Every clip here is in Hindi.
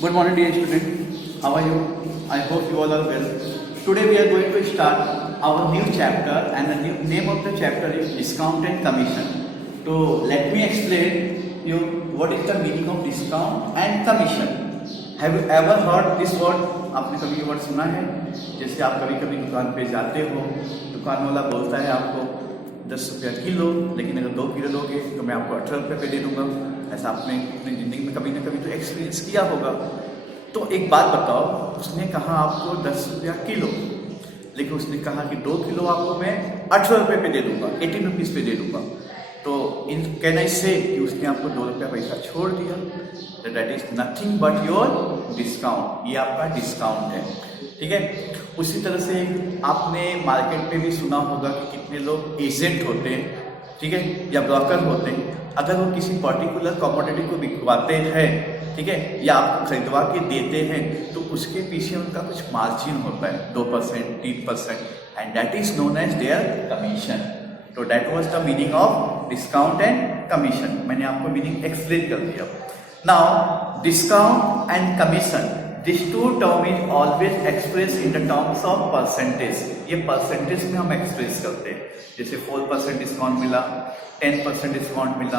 Good morning, dear student. How are you? I hope you all are well. Today we are going to start our new chapter, and the new name of the chapter is discount and commission. So let me explain you what is the meaning of discount and commission. Have you ever heard this word? आपने कभी ये वर्ड सुना है? जैसे आप कभी कभी दुकान पे जाते हो, दुकान वाला बोलता है आपको 10 रुपया किलो, लेकिन अगर 2 किलो लोगे तो मैं आपको 18 रुपये पे दे दूंगा। ऐसा आपने अपनी ज़िंदगी में कभी ना कभी तो एक्सपीरियंस किया होगा। तो एक बात बताओ, उसने कहा आपको 10 रुपया किलो, लेकिन उसने कहा कि 2 किलो आपको मैं 18 रुपये पे दे दूंगा, 18 रुपीज़ पे दे दूंगा। तो इन कैन आई से कि उसने आपको 2 रुपया पैसा छोड़ दिया, that is nothing but your discount. ये आपका डिस्काउंट है, ठीक है। उसी तरह से आपने मार्केट में भी सुना होगा कि कितने लोग एजेंट होते हैं, ठीक है, या ब्रोकर होते हैं। अगर वो किसी पर्टिकुलर कमोडिटी को बिकवाते हैं, ठीक है, या आपको खरीदवा के देते हैं, तो उसके पीछे उनका कुछ मार्जिन होता है, 2%, 3%, and that is known as their commission. तो that was the meaning of discount and commission. मैंने आपको मीनिंग एक्सप्लेन कर दिया। Now discount and commission, this two term is always express in the terms of percentage. ये परसेंटेज में हम एक्सप्रेस करते हैं। जैसे 4% डिस्काउंट मिला, 10% डिस्काउंट मिला,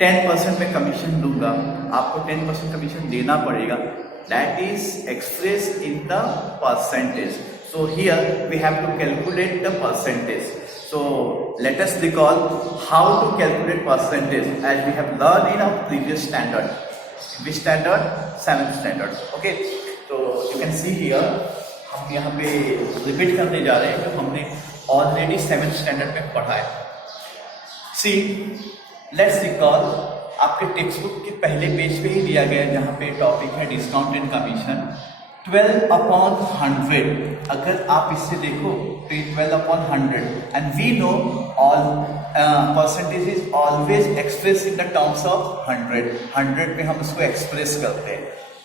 10% में कमीशन दूंगा, आपको 10% कमीशन देना पड़ेगा। That is express in the percentage. So here we have to calculate the percentage. So let us recall how to calculate percentage as we have learned in our previous standard. Which standard? 7th standard. Okay. So you can see here, हम यहाँ पे रिपीट करने जा रहे हैं जो हमने ऑलरेडी 7th स्टैंडर्ड में पढ़ा है। See, let's recall, आपके टेक्स्ट बुक के पहले पेज पे ही दिया गया है जहाँ पे टॉपिक है डिस्काउंट एंड कमीशन। 12/100, अगर आप इससे देखो तो 12/100, and we know all percentage is always express in the terms of 100 में हम उसको एक्सप्रेस करते हैं।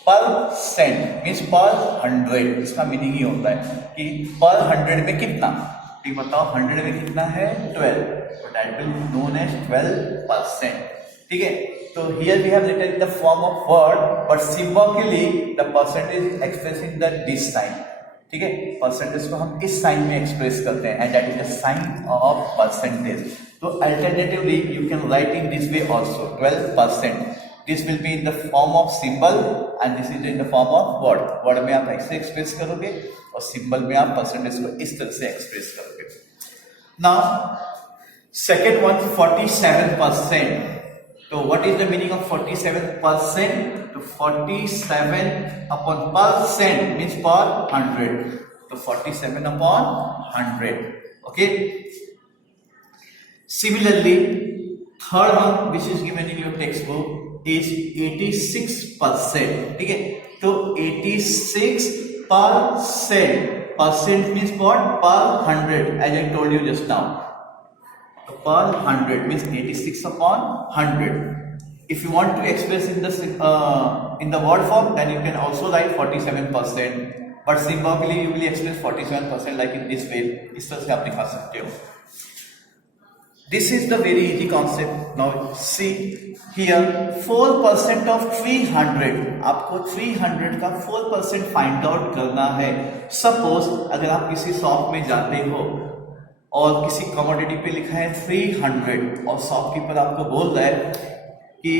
परसेंट मीन्स पर 100, इसका मीनिंग ये होता है कि पर 100 में कितना, ठीक बताओ, 100 में कितना है 12, तो दैट विल नोन एज 12%, ठीक है। तो here we have written in the form of word, but symbolically the percentage expressed in the this sign, ठीक है। परसेंटेज को हम इस साइन में एक्सप्रेस करते हैं, and that is the sign of percentage. तो alternatively you can write in this way also, 12%. This will be in the form of symbol and this is in the form of word. word में आप ऐसे एक्सप्रेस करोगे और symbol में आप परसेंटेज को इस तरह से एक्सप्रेस करोगे। Now second one, 47%. तो what is the meaning of 47%? तो 47 upon percent means per 100. तो 47 upon 100. Okay. Similarly, third one which is given in your textbook is 86%. ठीक है। तो 86%. Percent means what? Per 100, as I told you just now. Per 100 means 86 upon 100. If you want to express in the word form, then you can also write 47%, but symbolically you will express 47% like in this way. इस तरह से आप लिखा सकते हो। This is the very easy concept. Now see here, 4% of 300, आपको 300 का 4% फाइंड आउट करना है। सपोज अगर आप किसी शॉप में जाते हो और किसी कमोडिटी पे लिखा है 300 और शॉपकीपर आपको बोल रहा है कि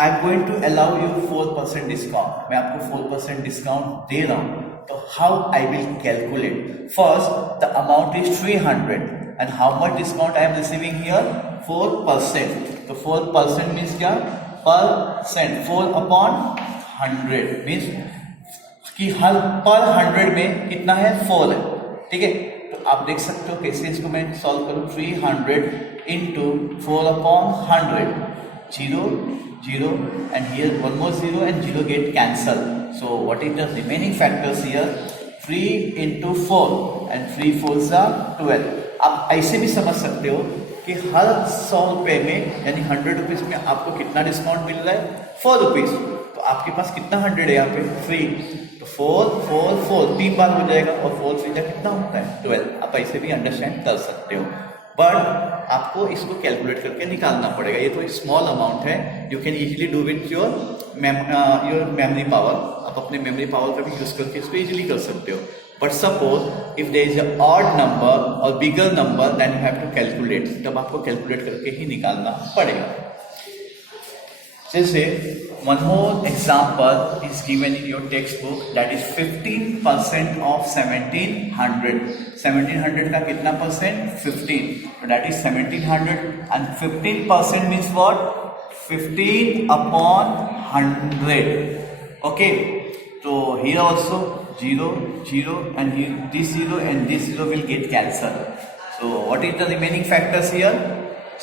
I am going to allow you 4% discount, मैं आपको 4% डिस्काउंट दे रहा हूं, तो how I will calculate? First the amount is 300 and how much discount I am receiving here? 4%। तो 4% मीन्स क्या? परसेंट, 4/100 मीन्स कि हर पर 100 में कितना है? 4 है, ठीक है। तो आप देख सकते हो कैसे इसको मैं सॉल्व करूं। 300 into 4/100, 0 0 and here one more 0 and 0 get cancelled. So what is the remaining factors here? 3 into 4 and 3 4s are 12. आप ऐसे भी समझ सकते हो कि हर 100 रुपए में यानी 100 रुपीज में आपको कितना डिस्काउंट मिल रहा है? 4 रुपीज। तो आपके पास कितना 100 है यहाँ पे? 3, तो 4 4 4 3 बार हो जाएगा और 4 3 कितना होता है? 12। आप ऐसे भी अंडरस्टैंड कर सकते हो, बट आपको इसको कैलकुलेट करके निकालना पड़ेगा। ये तो स्मॉल अमाउंट है, you can easily do with your your memory power, आप अपने मेमोरी पावर का भी यूज करके इसको इजीली कर सकते हो. But suppose if there is a odd number और bigger number then you have to calculate, तब आपको कैलकुलेट करके ही निकालना पड़ेगा. जैसे one more example is given in your textbook, that is 15% of 1700. 1700 का कितना percent? 15. So that is 1700 and 15% means what? 15 upon 100. Okay. So here also 0, 0 and here this 0 and this 0 will get cancelled. So what is the remaining factors here?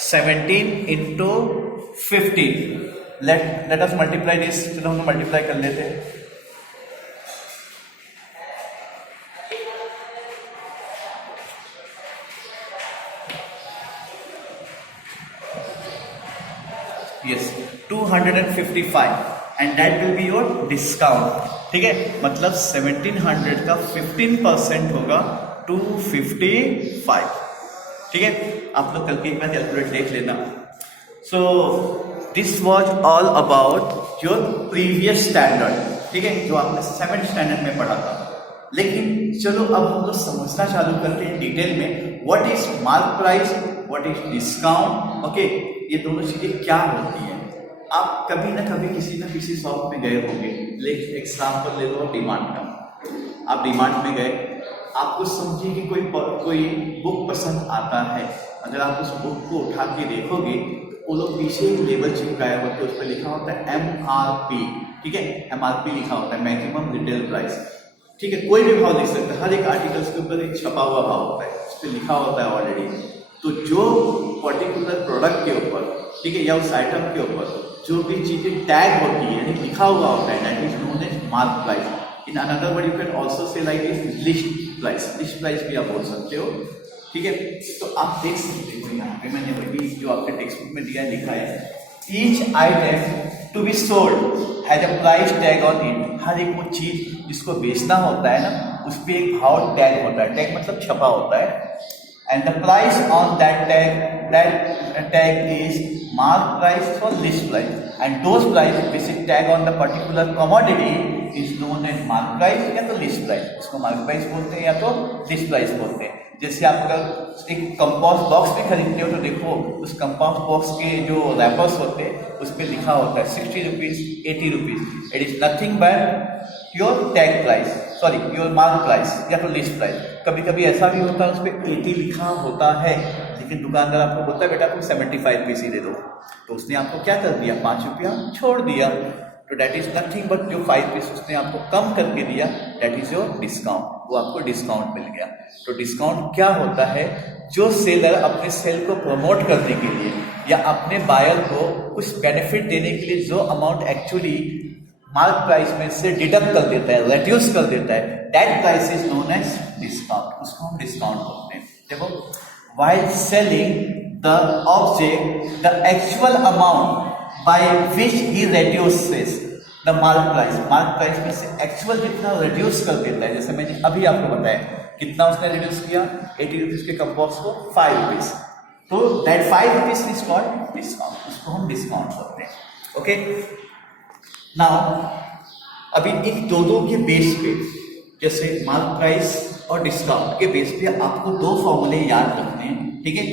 17 into 15. Let us multiply this. चलो हम मल्टीप्लाई कर लेते हैं. Yes, 255 and that will be your discount. ठीक है, मतलब 1700 का 15% होगा 255. ठीक है, आप लोग कल के एक बार कैलकुलेट देख लेना. So this was all about your previous standard. ठीक है, जो आपने 7th स्टैंडर्ड में पढ़ा था. लेकिन चलो अब हम लोग समझना चालू करते हैं डिटेल में. What is mark price, what is discount. Okay, ये दोनों चीजें क्या होती हैं. आप कभी ना कभी किसी न किसी शॉप में गए होंगे. लेकिन एग्जाम्पल ले लो डीमार्ट का. आप डीमार्ट में गए, आपको समझिए कि कोई बुक पसंद आता है. अगर आप उस बुक को उठा के देखोगे, वो लोग पीछे लेबल चिपकाए होते हैं, उस पर लिखा होता है MRP. ठीक है, MRP लिखा होता है, मैक्सिमम रिटेल प्राइस. ठीक है, कोई भी भाव लिख सकते हैं. हर एक आर्टिकल्स के ऊपर एक छपा हुआ भाव होता है, उस पर लिखा होता है ऑलरेडी. तो जो पर्टिकुलर प्रोडक्ट के ऊपर, ठीक है, या उस आइटम के ऊपर जो भी चीजें टैग होती है यानी लिखा हुआ होता है, that is known as mark price. In another word you can also say like is list price. List price भी आप बोल सकते हो. ठीक है, तो आप देख सकते हो यहाँ पे मैंने वही जो आपके टेक्स्ट बुक में दिया है लिखा है. Each item to be sold has a price tag on it. हर एक वो चीज जिसको बेचना होता है ना, उस पर एक भाव टैग होता है. टैग मतलब छपा होता है. And the price on that tag is mark price और list price. And those price which is tag on the particular commodity is known as mark price या तो लिस्ट प्राइस. उसको मार्क प्राइस बोलते हैं या तो लिस्ट प्राइस बोलते हैं. जैसे आप अगर एक कंपास बॉक्स भी खरीदते हो तो देखो उस कंपास बॉक्स के जो रैपर्स होते हैं उस पर लिखा होता है 60 rupees, 80 rupees. It is nothing but your tag price, sorry your mark price या तो लिस्ट प्राइस. कभी कभी ऐसा भी होता है उस पर 80 लिखा होता है, लेकिन दुकानदार आपको बोलता है बेटा तुम 75 पीस ही दे दो. तो उसने आपको क्या कर दिया, 5 रुपया छोड़ दिया. तो डैट इज नथिंग बट जो 5 पीस उसने आपको कम करके दिया, दैट इज योर डिस्काउंट. वो आपको डिस्काउंट मिल गया. तो डिस्काउंट क्या होता है, जो सेलर अपने सेल को प्रमोट करने के लिए या अपने बायर को कुछ बेनिफिट देने के लिए जो अमाउंट एक्चुअली मार्क प्राइस में से डिडक्ट कर देता है, रेड्यूस कर देता है, that price is known as discount. उसको हम डिस्काउंट बोलते हैं. देखो, while selling the object, the actual amount by which he reduces the mark price, mark price में से एक्चुअल जितना रिड्यूस कर देता है. जैसे मैंने अभी आपको बताया कितना उसने रिड्यूस किया, 80 रुपीज के कंपास को 5 रुपीज. तो that 5 rupees is called discount. उसको हम डिस्काउंट करते हैं. ओके, नाउ अभी इन दोनों के बेस पे, जैसे मार्क प्राइस और डिस्काउंट के बेस पे आपको 2 फॉर्मूले याद रखने हैं. ठीक है,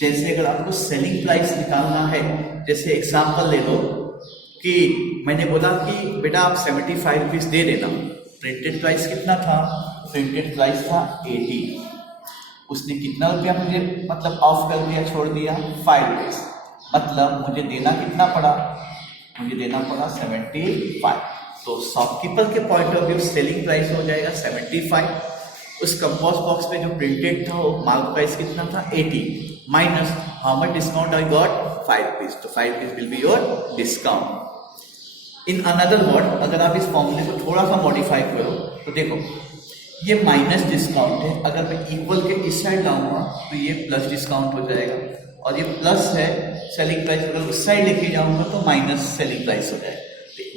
जैसे अगर आपको सेलिंग प्राइस निकालना है, जैसे एग्जांपल ले लो कि मैंने बोला कि बेटा आप 75 रुपीज दे देना. प्रिंटेड प्राइस कितना था, प्रिंटेड प्राइस था 80. उसने कितना रुपया मुझे मतलब ऑफ कर दिया, छोड़ दिया 5 रुपीज. मतलब मुझे देना कितना पड़ा, मुझे देना पड़ा 75. तो शॉपकीपर के point of view selling price हो जाएगा 75. उस कंपास बॉक्स में जो प्रिंटेड था वो मार्क प्राइस कितना था 80 minus how much discount I got 5 rupees. तो 5 rupees will be your discount. In another word अगर आप इस फॉर्मूले को थोड़ा सा मॉडिफाई करो तो देखो ये माइनस डिस्काउंट है. अगर मैं इक्वल के इस साइड लाऊंगा तो ये प्लस डिस्काउंट हो जाएगा, और ये प्लस है सेलिंग प्राइस, अगर उस साइड लेके जाऊंगा तो माइनस सेलिंग प्राइस हो जाएगा.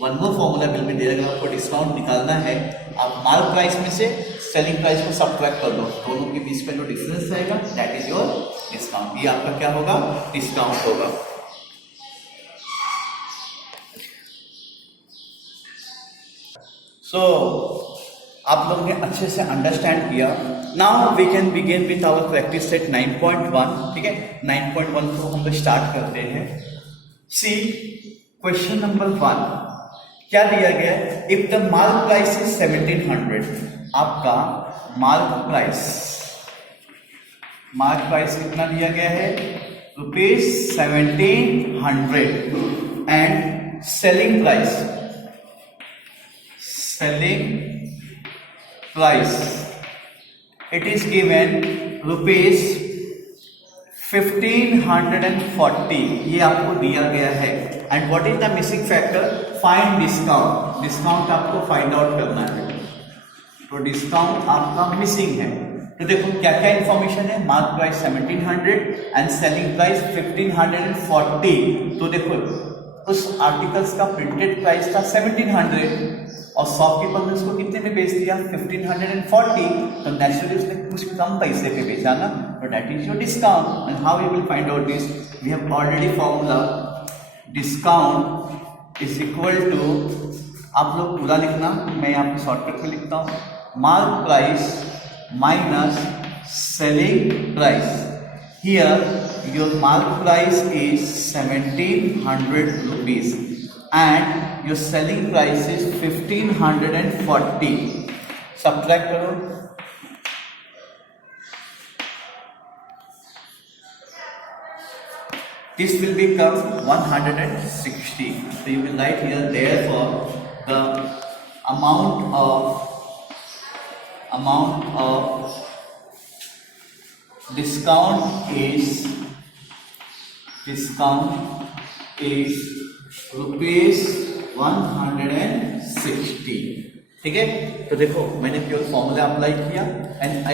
One more formula will be there. अगर आपको डिस्काउंट निकालना है, आप मार्क प्राइस में से सेलिंग प्राइस को सब्ट्रैक्ट कर दो, दोनों के बीच में जो डिफरेंस आएगा दैट इज योर डिस्काउंट. ये आपका क्या होगा, डिस्काउंट होगा. सो आप लोग ने अच्छे से अंडरस्टैंड किया. Now we can begin with our practice set 9.1. ठीक है, 9.1 को हम लोग स्टार्ट करते हैं. सी क्वेश्चन नंबर 1 क्या दिया गया है? If the mark price is 1700, आपका मार्क प्राइस कितना दिया गया है? ₹1700 and selling price it is given ₹1540. ये आपको दिया गया है. And what is the missing factor? Find discount आपको फाइंड आउट करना है. तो डिस्काउंट आपका मिसिंग है. तो देखो क्या क्या इंफॉर्मेशन है. Mark price 1700 and selling price 1540. तो देखो उस आर्टिकल्स का प्रिंटेड प्राइस था 1700 और शॉपकीपर ने उसको कितने में बेच दिया? 1540. तो नेचुरली उसने कुछ कम पैसे पे बेचा ना. तो that is your discount. And how you will find out this? We have already formula. Discount is equal to, आप लोग पूरा लिखना, मैं यहाँ पे शॉर्टकट में लिखता हूँ, mark price minus selling price. Here your mark price is 1700 rupees and your selling price is 1540. Subtract करो. This will become 160. So you will write here, therefore the amount of discount is ₹160. ठीक है. तो देखो मैंने केवल फॉर्मूला अप्लाई किया एंड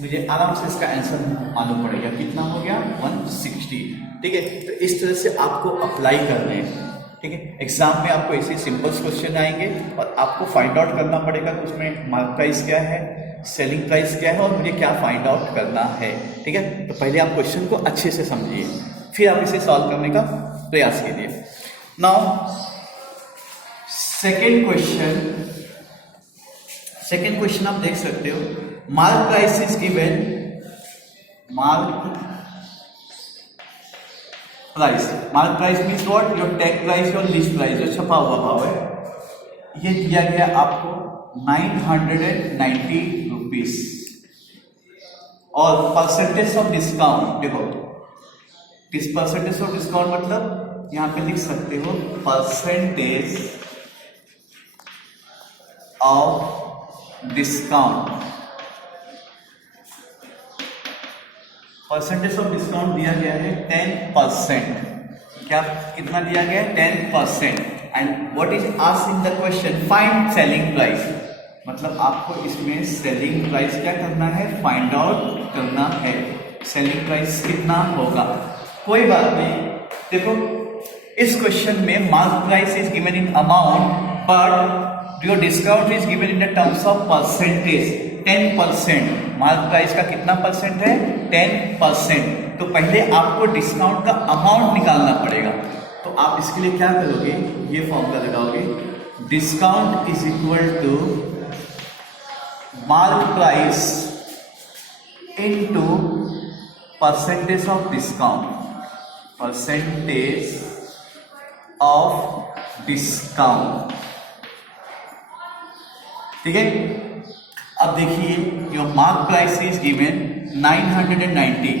मुझे आराम से इसका आंसर मालूम पड़ेगा. कितना हो गया? 160. ठीक है. तो इस तरह से आपको अप्लाई करने हैं. ठीक है. एग्जाम में आपको ऐसे सिंपल क्वेश्चन आएंगे और आपको फाइंड आउट करना पड़ेगा कि उसमें मार्क प्राइस क्या है, सेलिंग प्राइस क्या है और मुझे क्या फाइंड आउट करना है. ठीक है. तो पहले आप क्वेश्चन को अच्छे से समझिए, फिर आप इसे सॉल्व करने का प्रयास कीजिए. नाउ सेकेंड क्वेश्चन आप देख सकते हो. Mark price is given. Mark price means what? Your tag price, your list price, जो छपा हुआ भाव है. ये दिया गया आपको 990 रुपीज. और परसेंटेज ऑफ डिस्काउंट देखो, किस परसेंटेज ऑफ डिस्काउंट मतलब यहां पे लिख सकते हो percentage of discount. Percentage of discount दिया गया है 10%. क्या कितना दिया गया है? 10%. And what is asked in the question? Find selling price. मतलब आपको इसमें सेलिंग प्राइस क्या करना है? फाइंड आउट करना है. सेलिंग प्राइस कितना होगा? कोई बात नहीं. देखो इस क्वेश्चन में mark price is given in amount but your discount is given in the terms of percentage. 10%. Mark price का कितना परसेंट है? 10%. तो पहले आपको डिस्काउंट का अमाउंट निकालना पड़ेगा. तो आप इसके लिए क्या करोगे? ये फॉर्मूला लगाओगे. Discount is equal to mark price into percentage of discount. Percentage of discount. ठीक है. अब देखिए your mark price is given 990.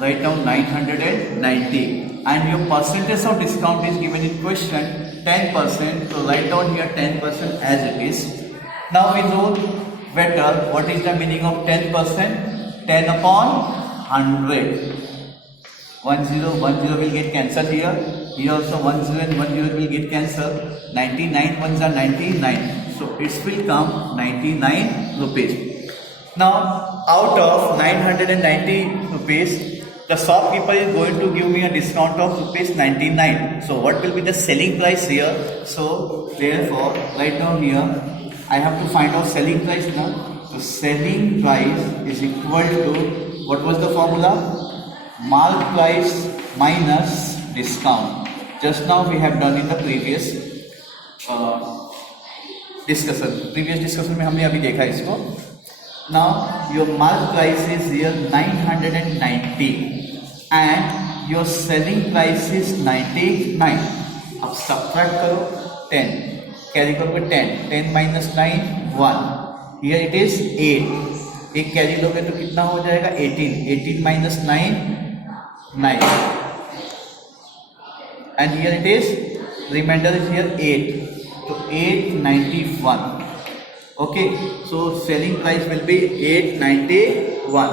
Write down 990 and your percentage of discount is given in question 10%. तो write down here 10% as it is. Now we know better what is the meaning of 10%? 10 upon 100. 10 will get cancelled here. Here also 10 and 10 will get cancelled. 99 ones are 99. So it will come 99 rupees. Now out of 990 rupees, the shopkeeper is going to give me a discount of rupees 99. So what will be the selling price here? So therefore right down here I have to find out selling price now. So selling price is equal to, what was the formula? Mark price minus discount. Just now we have done in the previous discussion, previous discussion में हमने अभी देखा इसको. Now your mark price is here 990 and your selling price is 99. अब सब्ट्रैक्ट करो 10, कैरी करोगे 10 माइनस 9 1. हियर इट इज 8, एक कैरी लोगे तो कितना हो जाएगा 18 minus 9 9 and here it is reminder is here 8, तो 891. Okay, so selling price will be 891.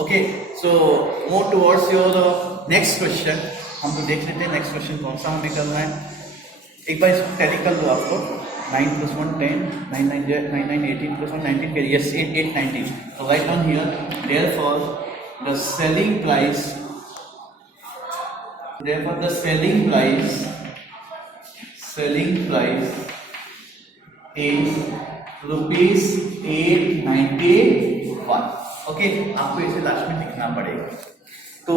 Okay, so move towards your next question. हम तो देख लेते हैं नेक्स्ट क्वेश्चन कौन सा हमें करना है. एक बार इसको टैली कर दो आपको. 9 + 1 10, 9 9 18 + 1 19 के yes 8 90. So write down here, therefore the selling price is rupees 891. Okay, आपको इसे लास्ट में लिखना पड़ेगा. तो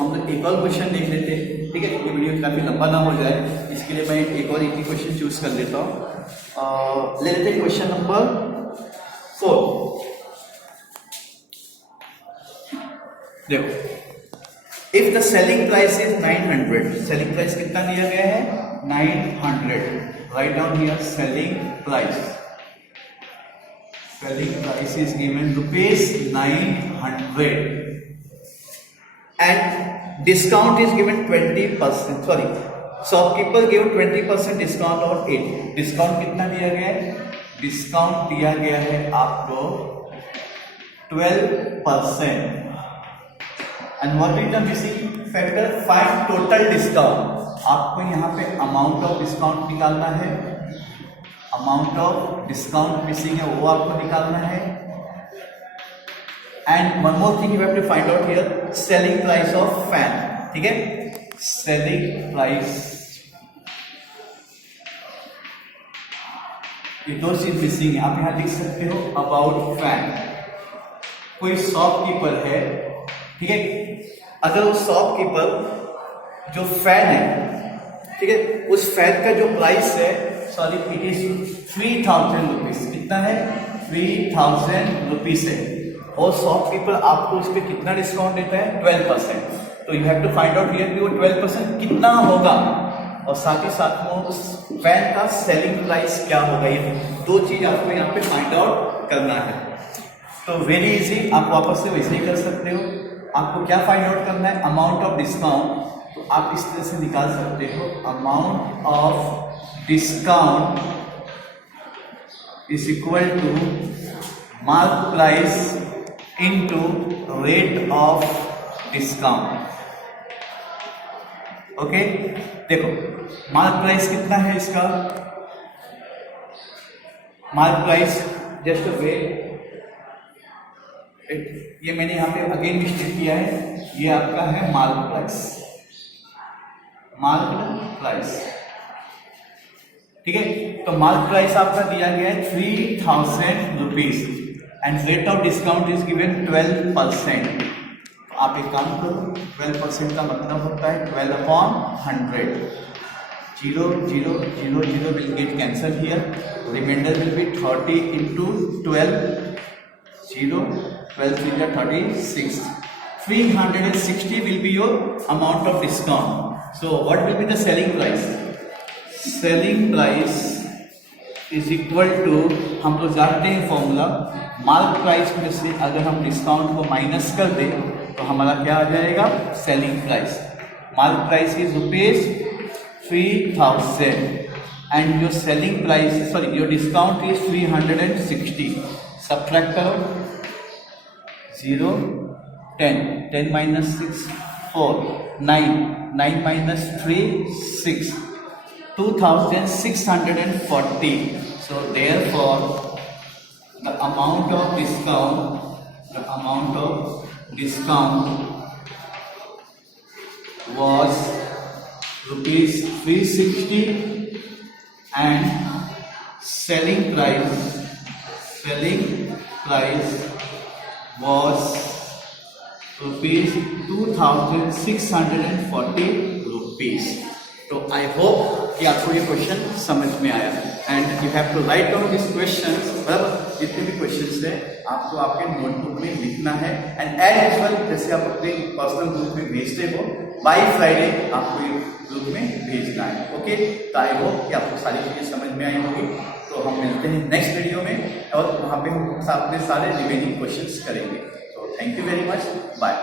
हम लोग एक और क्वेश्चन देख लेते हैं, ठीक है. ये वीडियो काफी लंबा ना हो जाए, इसके लिए मैं एक और इजी क्वेश्चन चूज कर लेता हूँ. ले लेते हैं क्वेश्चन नंबर 4. देखो, if the selling price is 900, selling price कितना दिया गया है 900. Right down here selling price is given rupees 900 and discount is given 20%. Sorry, shopkeeper gave 20% discount on it. Discount कितना दिया गया है? Discount दिया गया है आपको 12%. And what is the missing factor? Find total discount. आपको यहाँ पे amount of discount निकालना है. अमाउंट ऑफ डिस्काउंट मिसिंग है वो आपको निकालना है. And one more thing you have to find out here, selling price of fan. ठीक है, सेलिंग प्राइस, ये दो चीज मिसिंग है. आप यहां लिख सकते हो अबाउट फैन. कोई शॉपकीपर है, ठीक है, अगर वो शॉपकीपर जो फैन है, ठीक है, उस फैन का जो प्राइस है, सॉरी इट इज 3000 रुपीज. कितना है 3000 रुपीज है, और शॉपकीपर आपको उस पर कितना डिस्काउंट देता है 12%. तो you have to find out here कि वो 12% कितना होगा, और साथ ही साथ में उस फैन का सेलिंग प्राइस क्या होगा. ये दो चीज आपको यहाँ पे फाइंड आउट करना है. तो वेरी इजी, आप वापस से वैसे ही कर सकते हो. आपको क्या फाइंड आउट करना है, अमाउंट ऑफ डिस्काउंट. तो आप इस तरह से निकाल सकते हो, amount of discount is equal to mark price into rate of discount. Okay, देखो मार्क प्राइस कितना है इसका. मार्क प्राइस जस्ट वे, ये मैंने यहाँ पे अगेन मिस्टेक किया है, ये आपका है मार्क प्राइस. मार्क प्राइस, ठीक है. तो मार्क प्राइस आपका दिया गया है 3000 rupees and rate of discount is given 12%. तो आप एक काम करो, 12% का मतलब होता है 12/100. 0 0 0 0 will get cancelled here. Remainder will be 30 into 12. 0 12 3 are 36. 360 will be your amount of discount. So what will be the selling price? Selling price is equal to, हम लोग जानते हैं फॉर्मूला, मार्क प्राइस में से अगर हम डिस्काउंट को माइनस कर दें तो हमारा क्या आ जाएगा selling price. Mark price is rupees 3000 and your selling price, sorry your discount is 360. Subtract करो 0 10 10 minus 6 4 9 9 minus 3 6 2640. So therefore the amount of discount was rupees 360 and selling price was rupees 2640 rupees. तो आई होप कि आपको ये क्वेश्चन समझ में आया and you have to write down this question, मतलब जितने भी क्वेश्चन है आपको आपके नोटबुक में लिखना है एंड एज यूजुअल जैसे आप अपने पर्सनल ग्रुप में भेजते हो बाय फ्राइडे आपको ये ग्रुप में भेजना है। ओके, तो आई होप कि आपको सारी चीज़ें समझ में आई होगी। तो हम मिलते हैं नेक्स्ट वीडियो में और वहाँ पे हम अपने सारे रिमेनिंग क्वेश्चंस करेंगे। तो thank you very much, bye.